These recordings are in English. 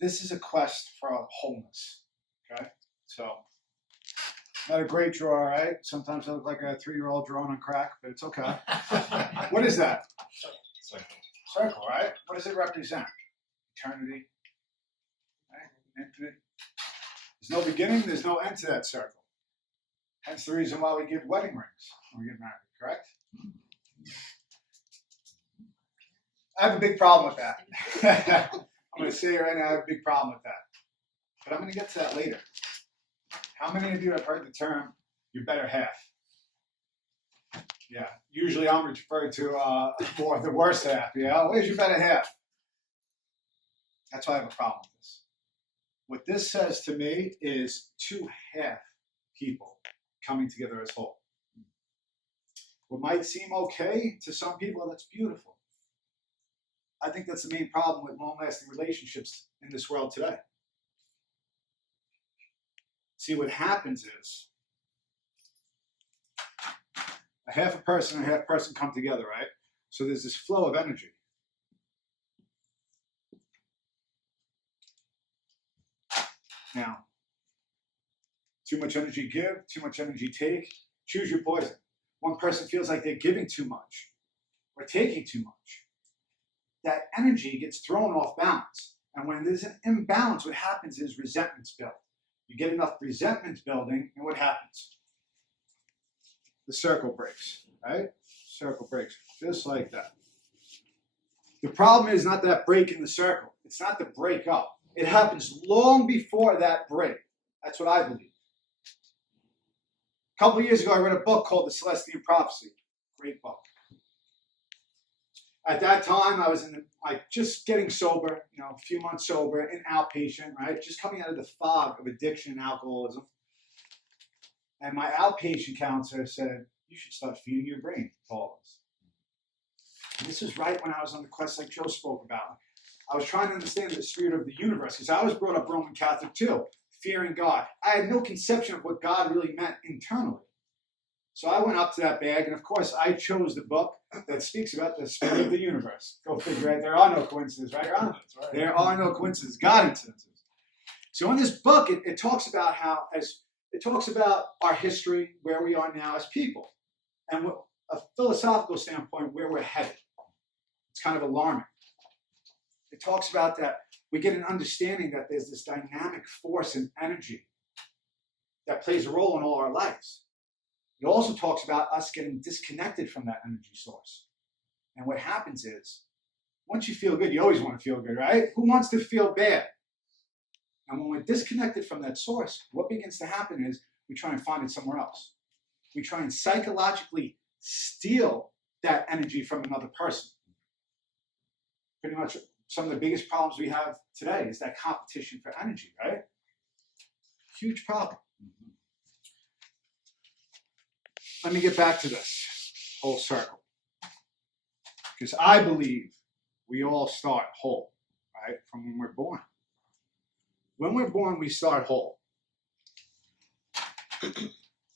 this is a quest for wholeness. Okay, so not a great draw, right? Sometimes I look like a 3-year-old drawing on crack, but it's okay. What is that? Circle, right? What does it represent? Eternity, right? Infinite. There's no beginning, there's no end to that circle. Hence the reason why we give wedding rings when we get married, correct? I have a big problem with that. I'm going to say it right now, I have a big problem with that. But I'm going to get to that later. How many of you have heard the term, your better half? Yeah, usually I'm referred to more the worse half. Yeah, where's your better half? That's why I have a problem with this. What this says to me is 2 half people coming together as whole. What might seem okay to some people, that's beautiful. I think that's the main problem with long-lasting relationships in this world today. See, what happens is a half a person and a half person come together, right? So there's this flow of energy. Now, too much energy give, too much energy take. Choose your poison. One person feels like they're giving too much or taking too much. That energy gets thrown off balance. And when there's an imbalance, what happens is resentments build. You get enough resentments building, and what happens? The circle breaks, right? Circle breaks, just like that. The problem is not that break in the circle. It's not the break up. It happens long before that break. That's what I believe. A couple of years ago, I read a book called The Celestian Prophecy. Great book. At that time, I was just getting sober, a few months sober, in outpatient, right? Just coming out of the fog of addiction and alcoholism. And my outpatient counselor said, you should start feeding your brain to all of us. And this was right when I was on the quest like Joe spoke about. I was trying to understand the spirit of the universe, because I was brought up Roman Catholic too, fearing God. I had no conception of what God really meant internally. So I went up to that bag, and of course, I chose the book that speaks about the spirit of the universe. Go figure, right? There are no coincidences, right, Ron? That's right. There are no coincidences, God incidences. So in this book, it talks about it talks about our history, where we are now as people, and what a philosophical standpoint, where we're headed. It's kind of alarming. It talks about that we get an understanding that there's this dynamic force and energy that plays a role in all our lives. It also talks about us getting disconnected from that energy source. And what happens is, once you feel good, you always want to feel good, right? Who wants to feel bad? And when we're disconnected from that source, what begins to happen is we try and find it somewhere else. We try and psychologically steal that energy from another person. Pretty much some of the biggest problems we have today is that competition for energy, right? Huge problem. Let me get back to this whole circle. Because I believe we all start whole, right, from when we're born. When we're born, we start whole.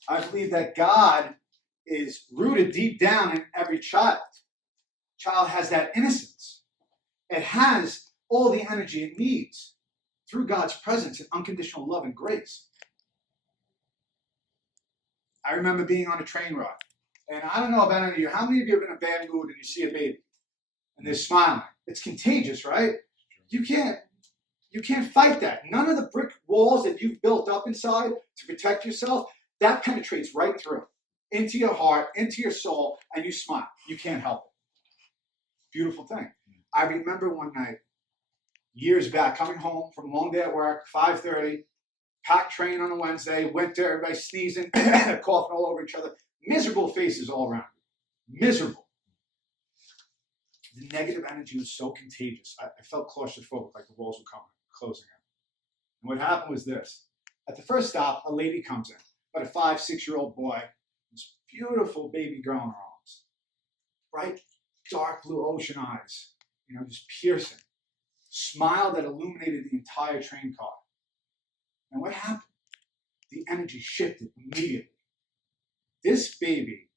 I believe that God is rooted deep down in every child. Child has that innocence. It has all the energy it needs through God's presence and unconditional love and grace. I remember being on a train ride, and I don't know about any of you. How many of you have been in a bad mood and you see a baby and they're smiling? It's contagious, right? You can't fight that. None of the brick walls that you've built up inside to protect yourself, that penetrates right through into your heart, into your soul, and you smile. You can't help it. Beautiful thing. I remember one night, years back, coming home from a long day at work, 5:30, packed train on a Wednesday, winter, everybody sneezing, coughing all over each other. Miserable faces all around. Miserable. The negative energy was so contagious. I felt claustrophobic, like the walls were closing in. And what happened was this. At the first stop, a lady comes in, about a 5, 6-year-old boy, this beautiful baby girl in her arms. Bright, dark blue ocean eyes, just piercing. Smile that illuminated the entire train car. And what happened? The energy shifted immediately. This baby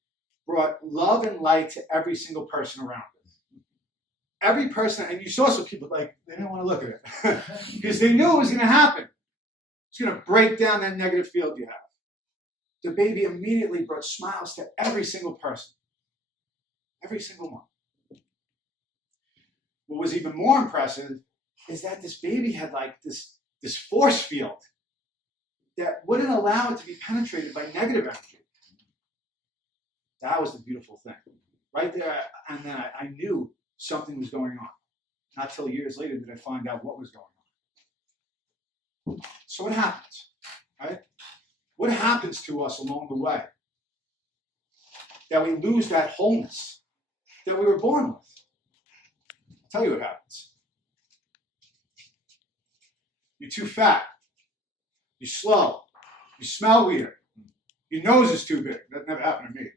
brought love and light to every single person around her. every person, and you saw some people like, they didn't want to look at it because they knew it was going to happen. It's going to break down that negative field you have. The baby immediately brought smiles to every single person. Every single one. What was even more impressive is that this baby had like this force field that wouldn't allow it to be penetrated by negative energy. That was the beautiful thing. Right there, and then I knew something was going on. Not till years later did I find out what was going on. So what happens, right? What happens to us along the way? That we lose that wholeness that we were born with. I'll tell you what happens. You're too fat. You're slow. You smell weird. Your nose is too big. That never happened to me.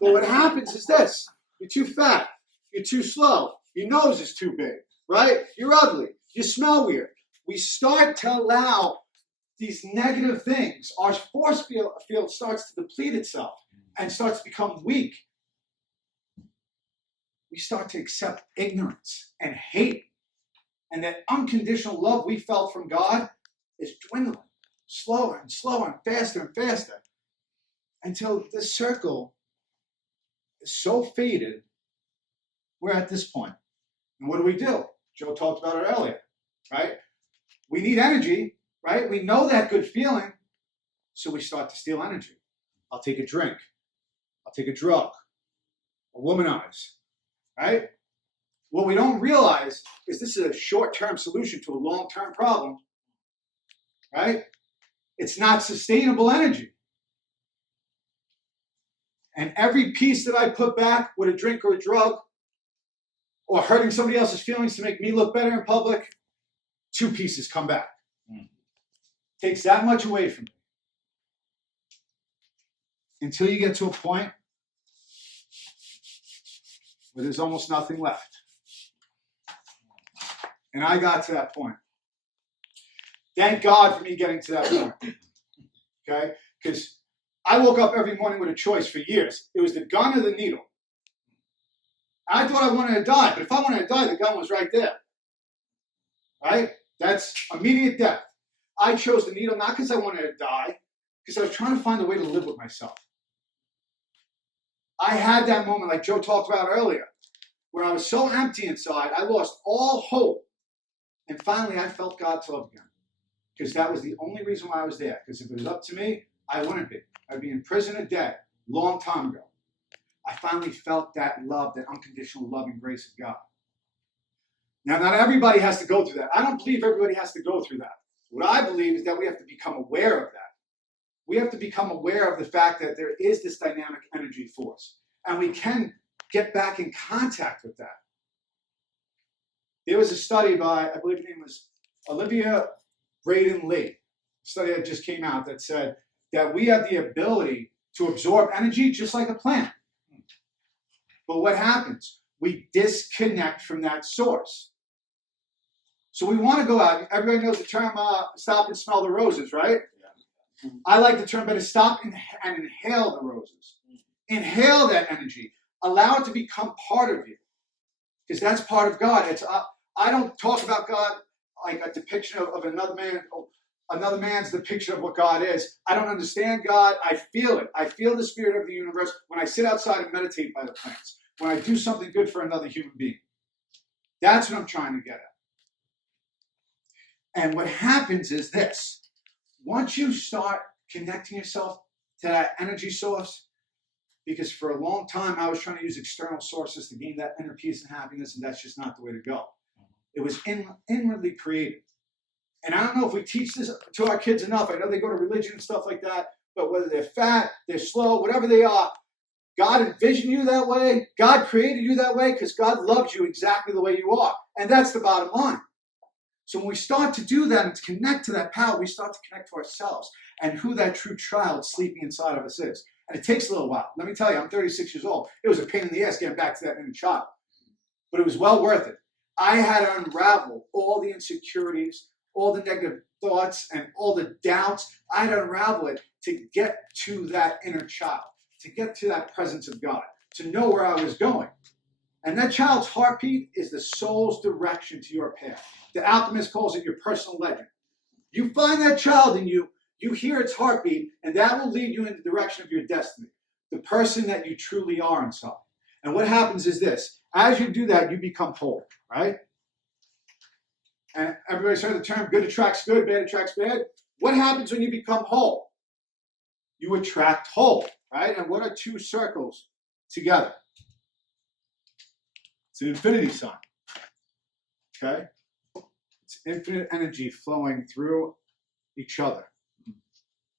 But what happens is this. You're too fat. You're too slow. Your nose is too big, right? You're ugly. You smell weird. We start to allow these negative things. Our force field starts to deplete itself and starts to become weak. We start to accept ignorance and hate. And that unconditional love we felt from God is dwindling. Slower and slower and faster until this circle is so faded, we're at this point. And what do? Joe talked about it earlier, right? We need energy, right? We know that good feeling, so we start to steal energy. I'll take a drink. I'll take a drug. I'll womanize, right? What we don't realize is this is a short-term solution to a long-term problem, right? It's not sustainable energy. And every piece that I put back with a drink or a drug or hurting somebody else's feelings to make me look better in public, 2 pieces come back. Takes that much away from me. Until you get to a point where there's almost nothing left. And I got to that point. Thank God for me getting to that point. Okay? Because I woke up every morning with a choice for years. It was the gun or the needle. I thought I wanted to die, but if I wanted to die, the gun was right there. Right? That's immediate death. I chose the needle not because I wanted to die, because I was trying to find a way to live with myself. I had that moment like Joe talked about earlier, where I was so empty inside, I lost all hope. And finally, I felt God's love again. Because that was the only reason why I was there. Because if it was up to me, I wouldn't be. I'd be in prison or dead long time ago. I finally felt that love, that unconditional love and grace of God. Now, not everybody has to go through that. I don't believe everybody has to go through that. What I believe is that we have to become aware of that. We have to become aware of the fact that there is this dynamic energy force. And we can get back in contact with that. There was a study by, I believe her name was Olivia Braden Lee, a study that just came out that said that we have the ability to absorb energy just like a plant. But what happens? We disconnect from that source. So we want to go out. Everybody knows the term stop and smell the roses, right? Yeah. I like the term better stop and inhale the roses. Inhale that energy. Allow it to become part of you. Because that's part of God. I don't talk about God like a depiction of another man. Another man's depiction of what God is. I don't understand God. I feel it. I feel the spirit of the universe when I sit outside and meditate by the plants. When I do something good for another human being. That's what I'm trying to get at. And what happens is this. Once you start connecting yourself to that energy source, because for a long time I was trying to use external sources to gain that inner peace and happiness, and that's just not the way to go. It was inwardly created. And I don't know if we teach this to our kids enough. I know they go to religion and stuff like that, but whether they're fat, they're slow, whatever they are, God envisioned you that way. God created you that way because God loves you exactly the way you are. And that's the bottom line. So when we start to do that and to connect to that power, we start to connect to ourselves and who that true child sleeping inside of us is. And it takes a little while. Let me tell you, I'm 36 years old. It was a pain in the ass getting back to that inner child. But it was well worth it. I had to unravel all the insecurities, all the negative thoughts, and all the doubts. I had to unravel it to get to that inner child, to get to that presence of God, to know where I was going. And that child's heartbeat is the soul's direction to your path. The alchemist calls it your personal legend. You find that child and you hear its heartbeat, and that will lead you in the direction of your destiny, the person that you truly are inside. And what happens is this: as you do that, you become whole, right? And everybody's heard the term good attracts good, bad attracts bad. What happens when you become whole? You attract whole, right? And what are two circles together? It's an infinity sign, okay? It's infinite energy flowing through each other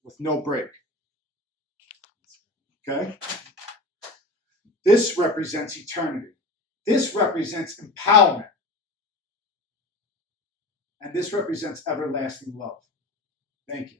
with no break, okay? This represents eternity. This represents empowerment. And this represents everlasting love. Thank you.